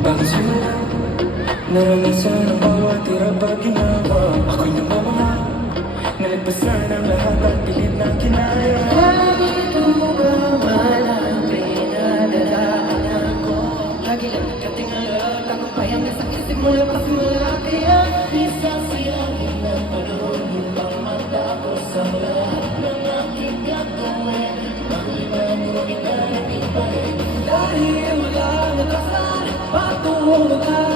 Bakit simula, naranasan ang bawat tira pag ginawa. Ako'y namamaha, nalagpasan ang lahat at pilit na kinaya. Bakit mo ba walang pinadalaan ako? Lagi lang nagkatingala, tagumpayang nasa isip mo lang pasimula. Kaya isasiyangin ng panahon upang matapos ang lahat ng aking gagawin. Magliban mo kita na piparin dahil wala natasan patungo ka.